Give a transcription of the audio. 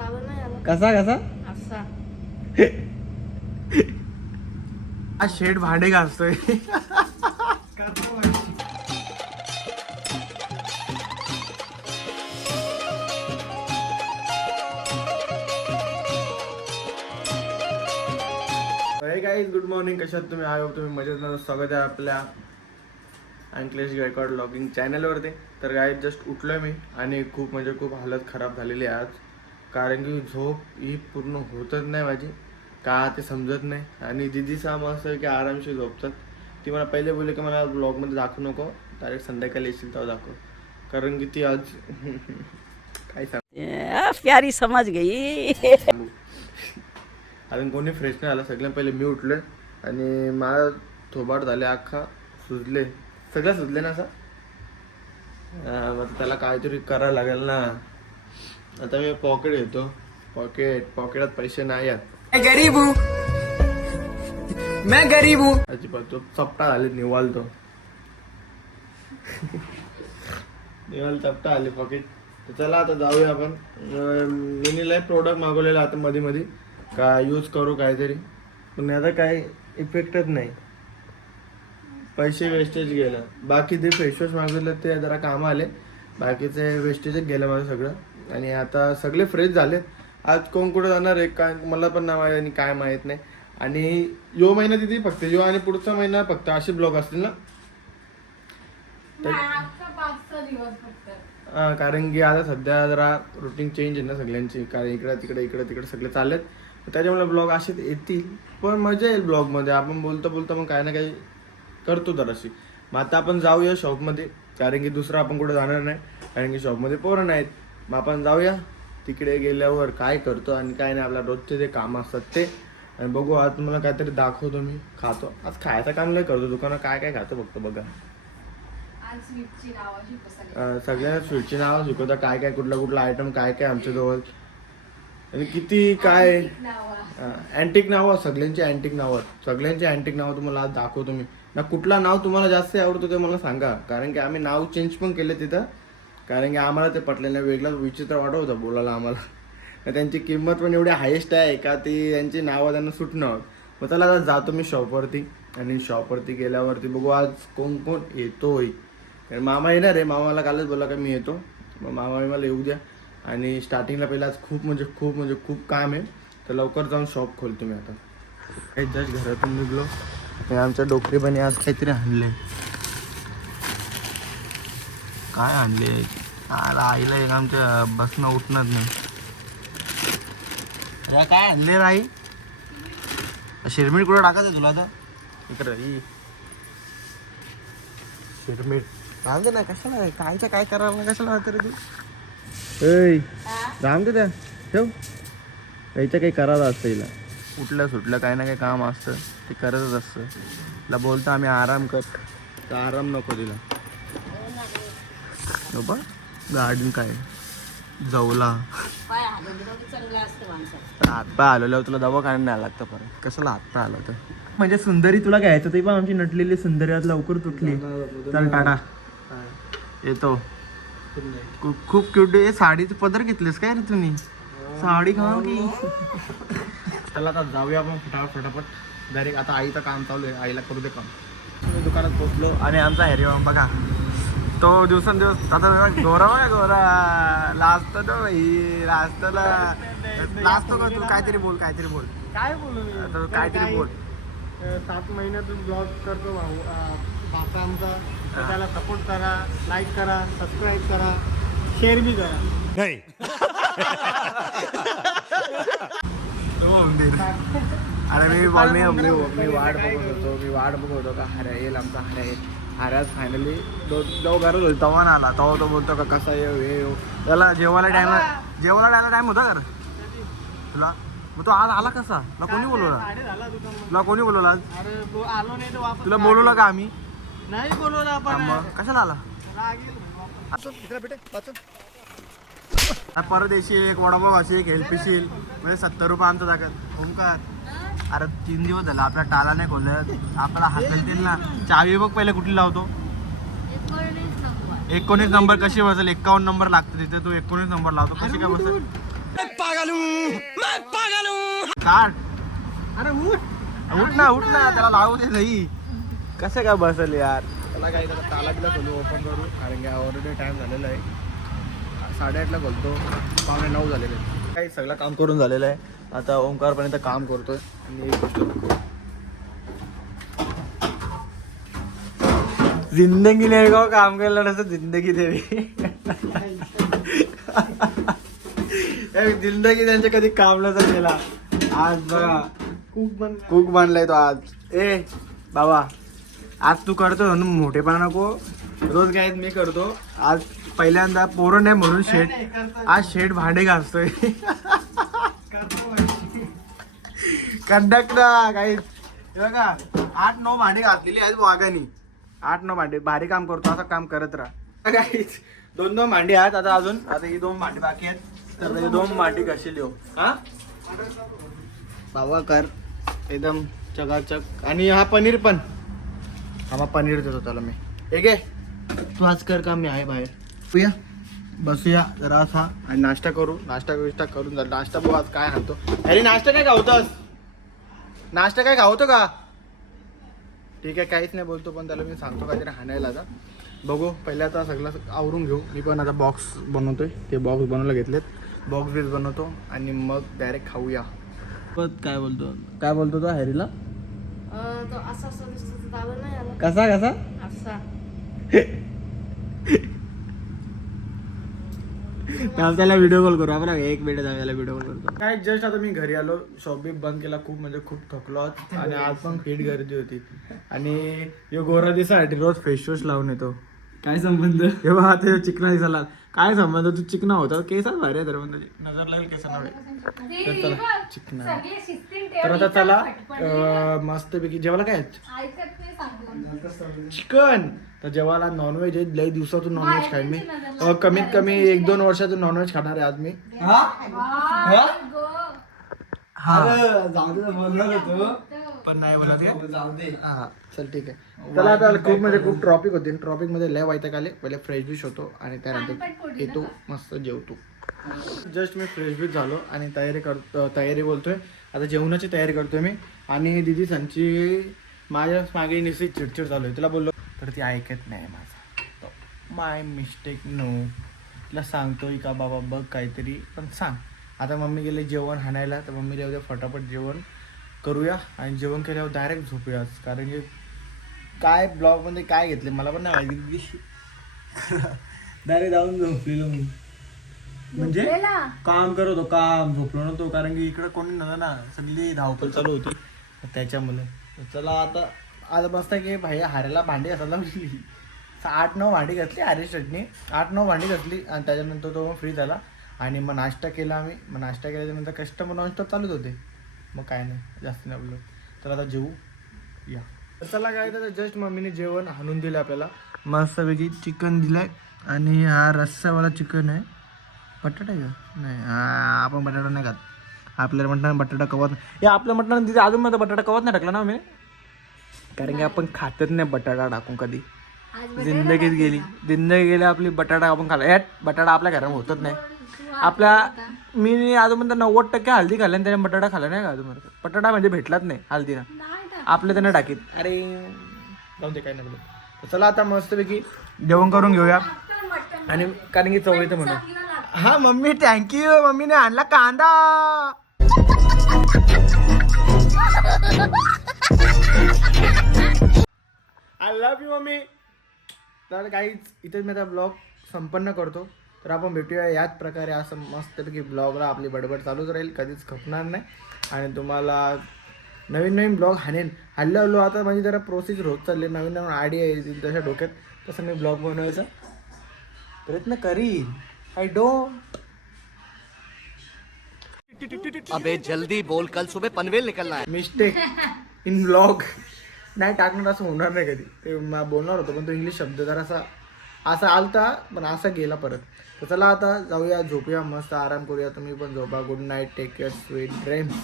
कसा कसा असा हा शेड भांडे घासतोय. Guys good morning. कशात तुम्ही? आय होप तुम्ही मजेत ना. स्वागत आहे आपल्या अंकलेश गायकवाड ब्लॉगिंग चॅनलवरती. तर गाईज जस्ट उठलोय मी आणि खूप म्हणजे खूप हालत खराब झालेली आहे आज. कारण की झोप ही पूर्ण होतच नाही माझी, का ते समजत नाही. आणि दिदीचा मग असं की आरामशी झोपतात. ती मला पहिले बोलले की मला ब्लॉगमध्ये दाखवू नको, डायरेक्ट संध्याकाळी येशील तेव्हा दाखव. कारण की ती आज काय सांग प्यारी समज गई. अजून कोणी फ्रेश नाही आलं. सगळ्यात पहिले मी उठलोय आणि मला थोबाड झाले, अख्खा सुजले, सगळं सुजले ना असं. मग त्याला काहीतरी करायला लागेल ना. आता मी पॉकेट घेतो. पॉकेटात पैसे नाही आहेत. गरीब हूँ मैं, गरीब हूँ. अजिबात तो चपटा झाले. निवालतो निवाल चपटा आले पॉकेट. तर चला आता जाऊया आपण. मिनीला प्रोडक्ट मागवलेला आता मध्ये मध्ये का यूज करू काहीतरी, पण आता काही इफेक्टच नाही. पैसे वेस्टेज गेलं. बाकी ते फेसवॉश मागवलं ते जरा काम आले, बाकीचे वेस्टेजच गेलं माझं सगळं. आणि आता सगळे फ्रेश झाले. आज कोण कुठं जाणार आहे काय मला पण नाही माहीत आणि काय माहीत नाही. आणि यो महिना तिथे फक्त यो आणि पुढचा महिना फक्त असे ब्लॉग असतील ना. कारण की आता सध्या जरा रुटीन चेंज आहे ना सगळ्यांची. कारण इकडे तिकडे सगळे चाललेत, त्याच्यामुळे ब्लॉग असेच येतील. पण मजा येईल ब्लॉगमध्ये. आपण बोलता मग काही ना काही करतो जराशी. मग आता आपण जाऊया शॉपमध्ये, कारण की दुसरं आपण कुठं जाणार नाही. कारण की शॉपमध्ये पोरं नाहीत. मग आपण जाऊया तिकडे. गेल्यावर काय करतो आणि काय नाही, आपल्या रोजचे जे कामं असतात ते. आणि बघू आज तुम्हाला काहीतरी दाखवतो. मी खातो आज. खायचं काम नाही करतो, दुकानात काय खातो बघतो. बघा सगळ्या स्वीटची नावं शिकवता. काय कुठला आयटम काय आमच्याजवळ. आणि किती काय अँटिक नावं. सगळ्यांची अँटिक नावं तुम्हाला आज दाखवतो मी. ना कुठला नाव तुम्हाला जास्त आवडतो ते मला सांगा. कारण की आम्ही नाव चेंज पण केले तिथं, कारण की आम्हाला ते पटले नाही. वेगळाच विचित्र वाटत होतं बोलायला आम्हाला. त्यांची किंमत पण एवढी हायेस्ट आहे का ती त्यांची नावं त्यांना सुटणं. मग त्याला आता जातो मी शॉपवरती. आणि शॉपवरती गेल्यावरती बघू आज कोण येतोय. कारण मामा येणार आहे. मामाला कालच बोला का मी येतो. मग मामा मला येऊ द्या. आणि स्टार्टिंगला पहिला आज खूप काम आहे. तर लवकर जाऊन शॉप खोलतो मी आता. काही जस्ट घरातून निघलो. आमच्या डोकरीबाने आज काहीतरी आणले. काय आणले आईला एक आमच्या बसणं उठणार नाही. काय आणले राई? शिरमीट कुठं टाकायचं तुला आता? इकडं शिरमीट राम दे ना. कशाला काय करायला कशाला तरी तू? राम दे त्या ठेव. यायचं काही करायला असतं हिला. उठलं सुटलं काही ना काही काम असतं ते करतच असतं. तिला बोलतं आम्ही आराम कर, तर आराम नको तिला. बा गार्डन काय जवला हातपाय आलेलं तुला दवाखान्यात नाही लागतं परत. कशाला हातपाय आलं तर म्हणजे सुंदरी तुला घ्यायचं ते पण आमची नटलेली सुंदरी आज लवकर तुटली. चल टाटा येतो. खूप क्यूट आहे. साडीचं पदर घेतलीस काय रे तुम्ही? साडी खाऊ की. चला आता जाऊया आपण फटाफट डायरेक्ट. आता आईचं काम चालू आहे, आईला करू दे काम. मी दुकानात पोचलो आणि आमचा हॅरिओम बघा तो दिवसेंदिवस आता गोरा लाजतो तो भाई. लाजतो का तू? काहीतरी बोल काय बोलू काहीतरी बोल. 7 महिन्यातून ब्लॉग करतो भाऊ भाचा आमचा. त्याला सपोर्ट करा, लाईक करा, सबस्क्राईब करा, शेअर बी करा. अरे मी वाट बघत होतो का हऱ्या येईल आमचा. हऱ्या येईल. हऱ्याच फायनली जो गरज होती तेव्हा ना आला. तेव्हा तो बोलतो का कसा येऊ त्याला जेवायला टाइम होता कर तुला. मग तो आज आला कसा? तुला कोणी बोलवला आज? अरे आलो नाही तो वापस. तुला बोलवलं का आम्ही? नाही बोलवलं आपण. मग कशाला आला? परदेशी एक वडापाव अशी एक हेल्पशील म्हणजे 70 रुपये आमचा जागत. ओमकार अरे 3 दिवस झाला आपला टाला नाही खोलला. आपल्याला हाकलतील ना. चावी बघ पहिले कुठली लावतो. 19 नंबर कशी बसेल? 51 नंबर लागतो तिथे. तू 19 नंबर लावतो कशी काय बसेल? काढ. अरे उठ उठ ना त्याला लावू दे नाही. कसं काय बसल यार. त्याला काही ताला बिला खोलू ओपन करू कारण की ऑलरेडी टाइम झालेला आहे. 8:30ला खोलतो 8:45 झालेले आहे. काही सगळं काम करून झालेलं आहे. आता ओंकारपर्यंत काम करतोय आणि एक गोष्ट दाखव. जिंदगी नाही का काम केलं नसतं जिंदगी देवी. जिंदगी त्यांच्या कधी काम नसतं केला. आज बघा कुक बनलाय तो आज. ए बाबा आज तू करतो म्हणून मोठेपणा नको. रोज काय मी करतो. आज पहिल्यांदा पोरं नाही म्हणून आज शेड भांडे घासतोय. कंडक्टर काही बघा 8-9 भांडे घातलेली आहेत वाघानी. 8-9 भांडे भारी काम करतो. असं काम करत राहा. काहीच 2-2 भांडी आहेत आता अजून. आता ही 2 भांडी बाकी आहेत. तर 2 भांडी कशी लिहो हा बाबा कर एकदम चकाचक. आणि हा पनीर पण हा पनीर देतो त्याला मी. एक आहे तू आज कर का मी आहे बाहेर. बसूया बसूया जरा असा आणि नाश्ता करू. नाश्ता करून झाला. नाश्ता बघू आज काय आणतो. अरे नाश्ता काय खावतोस. नाश्ता काय खावतो का. ठीक आहे काहीच नाही बोलतो पण त्याला मी सांगतो काहीतरी हाणायला. आता बघू पहिल्या आता सगळं आवरून घेऊ. मी पण आता बॉक्स बनवतोय. ते बॉक्स बनवायला घेतलेत. बॉक्स बीस बनवतो आणि मग डायरेक्ट खाऊया. काय बोलतो तो हॅरीला. तो असा दिसतो दाबल नाही आला. कसा असा त्याला व्हिडिओ कॉल करू आपण. 1 मिनिट त्याला व्हिडिओ कॉल करतो. काय जस्ट आता मी घरी आलो. शॉप बी बंद केला. खूप म्हणजे खूप थकलो आणि आज पण फिट गर्दी होती. आणि यो गोरा दिसासाठी रोज फेस वॉश लावून येतो. काय संबंध तेव्हा ते चिकना दिसायला. काय संबंध तू चिकना होता. केसाच भारी आहे तर नजर लागेल केसा नव्हे. तर चला चिकना. तर आता चला मस्तपैकी जेवायला काय चिकन. तर जेवायला नॉनव्हेज आहे. लई दिवसातून नॉनव्हेज खाईन मी. कमीत कमी 1-2 वर्षातून नॉनव्हेज खाणार आहे आज मी. पण नाही बोलत. हा चल ठीक आहे. चला आता खूप म्हणजे खूप ट्रॉपिक होती. ट्रॉपिक मध्ये लय वैताग आले. पहिले फ्रेश बीश होतो आणि त्यानंतर येतो मस्त जेवतो. जस्ट मी फ्रेश बीच झालो आणि तयारी बोलतोय आता जेवणाची तयारी करतोय मी. आणि दिदी सांची माझ्या मागे निश्चित चिडचिड चालू आहे. तिला बोललो तर ती ऐकत नाही माझा. माय मिस्टेक नो. तिला सांगतोय का बाबा बघ काहीतरी पण सांग. आता मम्मी गेले जेवण हाणायला. तर मम्मी उद्या फटाफट जेवण करूया आणि जेवण केल्यावर डायरेक्ट झोपूया. कारण की काय ब्लॉगमध्ये काय घेतले मला पण नाही माहिती. डायरेक्ट जाऊन झोपलेलो मी. म्हणजे काम करत होतो. काम झोपलो नव्हतो कारण की इकडे कोणी नव्हतं ना. सगळी धावपळ चालू होती त्याच्यामुळे. चला आता बसता की भाई हाऱ्याला भांडी घासायला लावली. 8-9 भांडी घातली हरीश चटणी. 8-9 भांडी घातली आणि त्याच्यानंतर तो फ्री झाला. आणि मग नाश्ता केला आम्ही. मग नाश्ता केल्याच्यानंतर कस्टमर नॉनस्टॉप चालूच होते. मग काय नाही जास्त नाही बोललो. तर आता जेवू या. चला काय तर जस्ट मम्मीने जेवण हाणून दिलं आपल्याला. मस्तपैकी चिकन दिलंय आणि हा रस्सावाला चिकन आहे. बटाटा आहे का नाही. आपण बटाटा नाही खात. आपल्याला म्हटलं बटाटा कवत नाही. हे आपल्या म्हटलं तिथे अजून मध्ये बटाटा कवत नाही टाकला ना मी. कारण की आपण खातच नाही बटाटा टाकून कधी. जिंदगीत गेली आपली बटाटा आपण खाल्ला. यात बटाटा आपल्या घरात होतच नाही. आपल्या मी अजून 90% हल्दी खाल्ली आणि त्याने बटाटा खाल्ला नाही का अजून. बटाटा म्हणजे भेटलाच नाही हल्दीनं. आपल्या त्याने टाकीत. अरे जाऊन ते काय नाही बोलत. चला आता मस्तपैकी जेवण करून घेऊया. आणि कारण की चव येते म्हणून. हा मम्मी थँक्यू. मम्मीने आणला कांदा. I love you mummy. तर काहीच इथेच मी आता ब्लॉग संपन्न करतो. तर आपण भेटूया याच प्रकारे असं मस्तपैकी ब्लॉगला. आपली बडबड चालूच राहील कधीच खपणार नाही. आणि तुम्हाला नवीन ब्लॉग हल्लो आता माझी जरा प्रोसेस होत चालली. नवीन आयडिया येतील तशा डोक्यात. तसं मी ब्लॉग बनवायचा प्रयत्न करीन. I don't. अबे जल्दी बोल कल सुबह पनवेल निकलना है. मिस्टेक इन ब्लॉग नाही टाकणार असं होणार नाही कधी. ते मला बोलणार होतो पण तो इंग्लिश शब्द जरा असा आलता पण असा गेला परत. तर चला आता जाऊया झोपूया मस्त आराम करूया. तुम्ही पण झोपा. Good night. Take care. Sweet dreams.